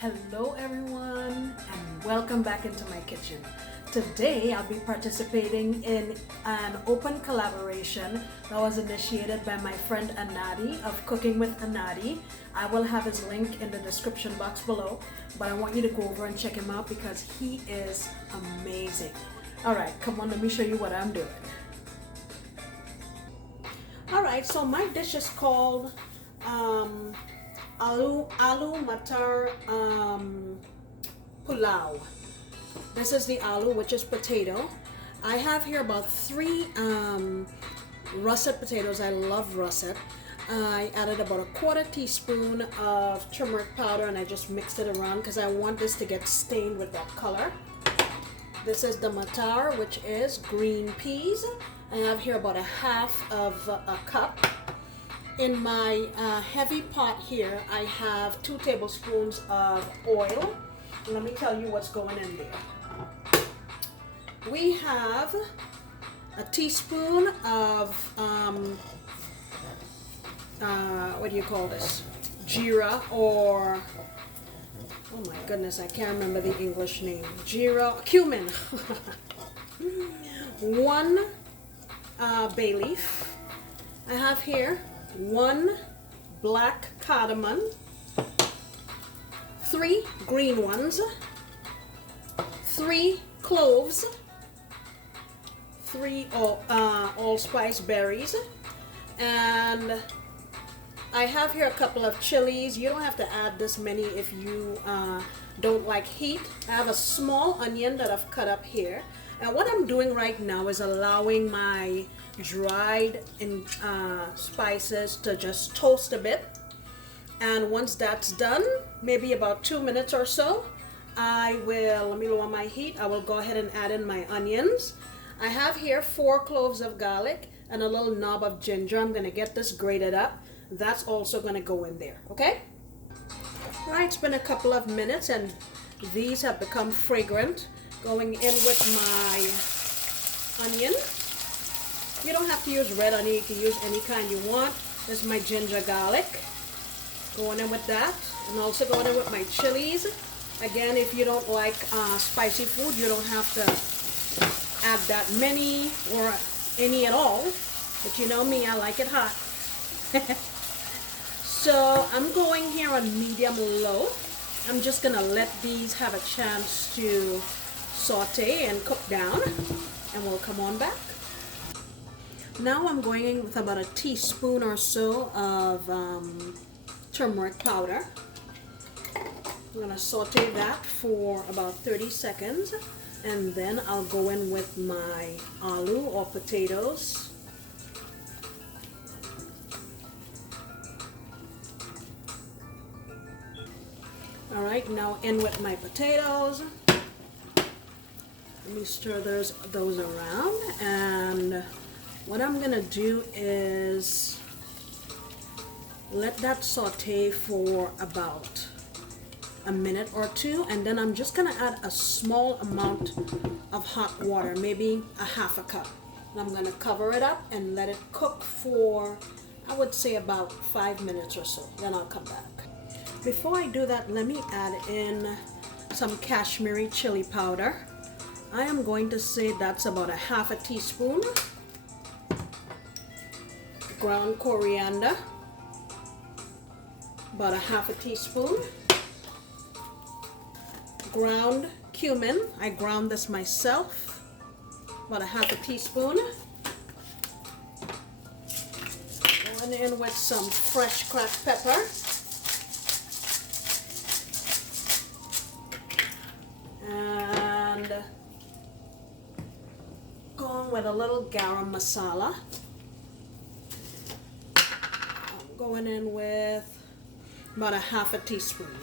Hello everyone and welcome back into my kitchen. Today I'll be participating in an open collaboration that was initiated by my friend Anadi of Cooking with Anadi. I will have his link in the description box below, but I want you to go over and check him out because he is amazing. Alright, come on, let me show you what I'm doing. Alright, so my dish is called Aloo Matar Pulao. This is the aloo, which is potato. I have here about 3 russet potatoes. I love russet. I added about a 1/4 teaspoon of turmeric powder and I just mixed it around because I want this to get stained with that color. This is the Matar, which is green peas. I have here about 1/2 of a cup. In my heavy pot here, I have 2 tablespoons of oil. Let me tell you what's going in there. We have a teaspoon of, what do you call this? Jeera, or, oh my goodness, I can't remember the English name. Jeera, cumin. 1 bay leaf. I have here 1 black cardamom, 3 green ones, 3 cloves, 3 allspice berries, and I have here a couple of chilies. You don't have to add this many if you don't like heat. I have a small onion that I've cut up here. And what I'm doing right now is allowing my dried spices to just toast a bit. And once that's done, maybe about 2 minutes or so, let me lower my heat. I will go ahead and add in my onions. I have here 4 cloves of garlic and a little knob of ginger. I'm gonna get this grated up. That's also gonna go in there, okay? All right, it's been a couple of minutes and these have become fragrant. Going in with my onion. You don't have to use red onion, you can use any kind you want. This is my ginger garlic. Going in with that. And also going in with my chilies. Again, if you don't like spicy food, you don't have to add that many or any at all. But you know me, I like it hot. So I'm going here on medium-low. I'm just gonna let these have a chance to saute and cook down, and we'll come on back. Now I'm going in with about a teaspoon or so of turmeric powder. I'm going to saute that for about 30 seconds, and then I'll go in with my aloo or potatoes. All right, now in with my potatoes. Let me stir those around, and what I'm gonna do is let that saute for about a minute or 2, and then I'm just gonna add a small amount of hot water, maybe a 1/2 cup. And I'm gonna cover it up and let it cook for, I would say, about 5 minutes or so. Then I'll come back. Before I do that, let me add in some Kashmiri chili powder. I am going to say that's about a 1/2 teaspoon. Ground coriander, about a 1/2 teaspoon. Ground cumin, I ground this myself, about a 1/2 teaspoon. Going in with some fresh cracked pepper. And going with a little Garam Masala. I'm going in with about a 1/2 teaspoon.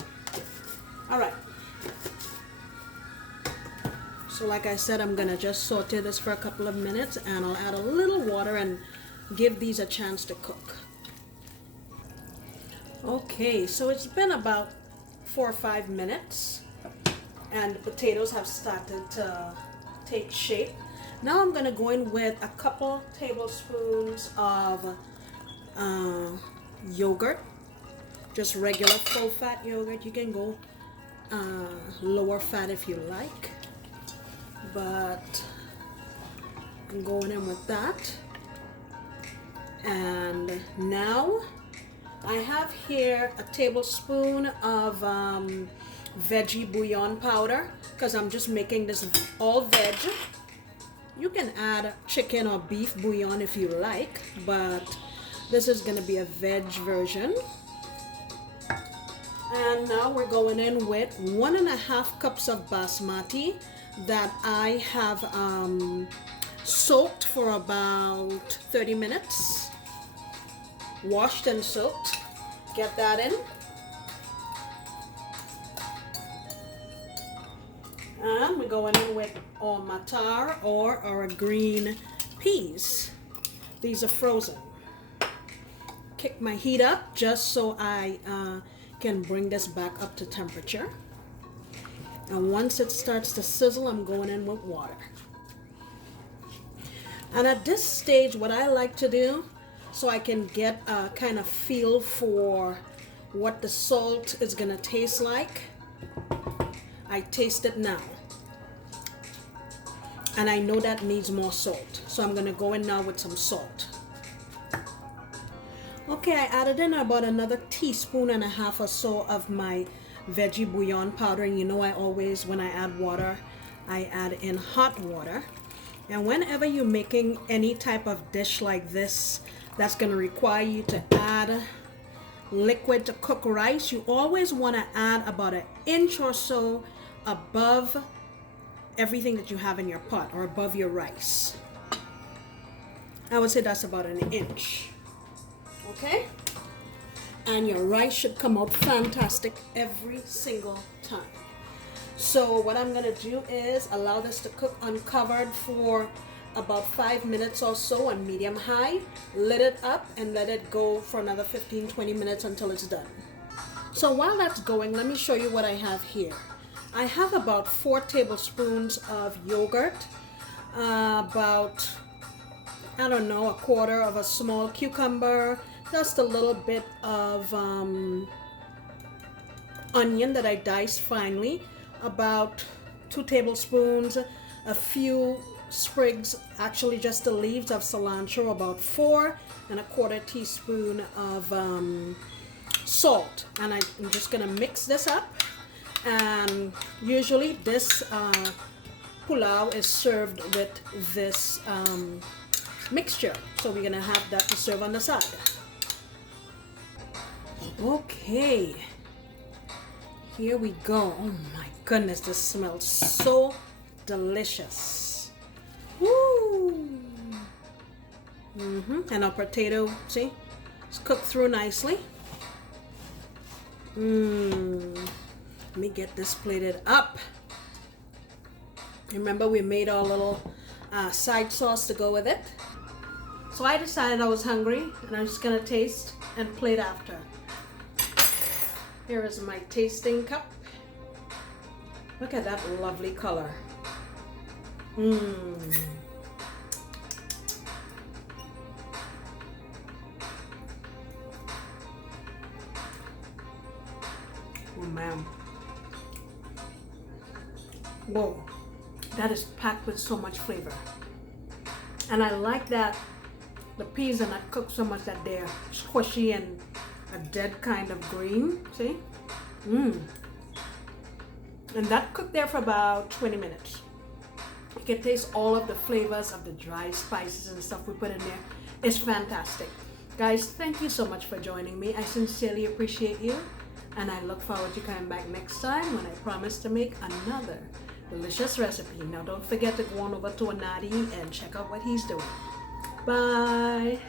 All right. So like I said, I'm gonna just saute this for a couple of minutes, and I'll add a little water and give these a chance to cook. Okay, so it's been about 4 or 5 minutes, and the potatoes have started to take shape. Now I'm gonna go in with a couple tablespoons of yogurt, just regular full fat yogurt. You can go lower fat if you like, but I'm going in with that. And now I have here a tablespoon of veggie bouillon powder, because I'm just making this all veg. You can add chicken or beef bouillon if you like, but this is going to be a veg version. And now we're going in with 1.5 cups of basmati that I have soaked for about 30 minutes. Washed and soaked. Get that in. And we're going in with our Matar or our green peas. These are frozen. Kick my heat up just so I can bring this back up to temperature. And once it starts to sizzle, I'm going in with water. And at this stage, what I like to do, so I can get a kind of feel for what the salt is gonna taste like, I taste it now. And I know that needs more salt. So I'm gonna go in now with some salt. Okay, I added in about another 1.5 teaspoons or so of my veggie bouillon powder. And you know I always, when I add water, I add in hot water. And whenever you're making any type of dish like this, that's going to require you to add liquid to cook rice, you always want to add about 1 inch or so above everything that you have in your pot, or above your rice. I would say that's about 1 inch. Okay? And your rice should come out fantastic every single time. So what I'm going to do is allow this to cook uncovered for about 5 minutes or so on medium high. Lid it up and let it go for another 15-20 minutes until it's done. So while that's going, let me show you what I have here. I have about 4 tablespoons of yogurt, about, I don't know, 1/4 of a small cucumber, just a little bit of onion that I diced finely, about 2 tablespoons, a few sprigs, actually just the leaves of cilantro, about 4, and 1/4 teaspoon of salt. And I'm just gonna mix this up. And usually this pulao is served with this mixture, so we're gonna have that to serve on the side. Okay, here we go. Oh my goodness, this smells so delicious. Woo! And our potato, see, it's cooked through nicely. Let me get this plated up. Remember, we made our little side sauce to go with it. So I decided I was hungry, and I'm just gonna taste and plate after. Here is my tasting cup. Look at that lovely color. Oh man. Whoa, that is packed with so much flavor. And I like that the peas are not cooked so much that they're squishy and a dead kind of green. See? And that cooked there for about 20 minutes. You can taste all of the flavors of the dry spices and stuff we put in there. It's fantastic. Guys, thank you so much for joining me. I sincerely appreciate you. And I look forward to coming back next time when I promise to make another delicious recipe. Now don't forget to go on over to Anadi and check out what he's doing. Bye.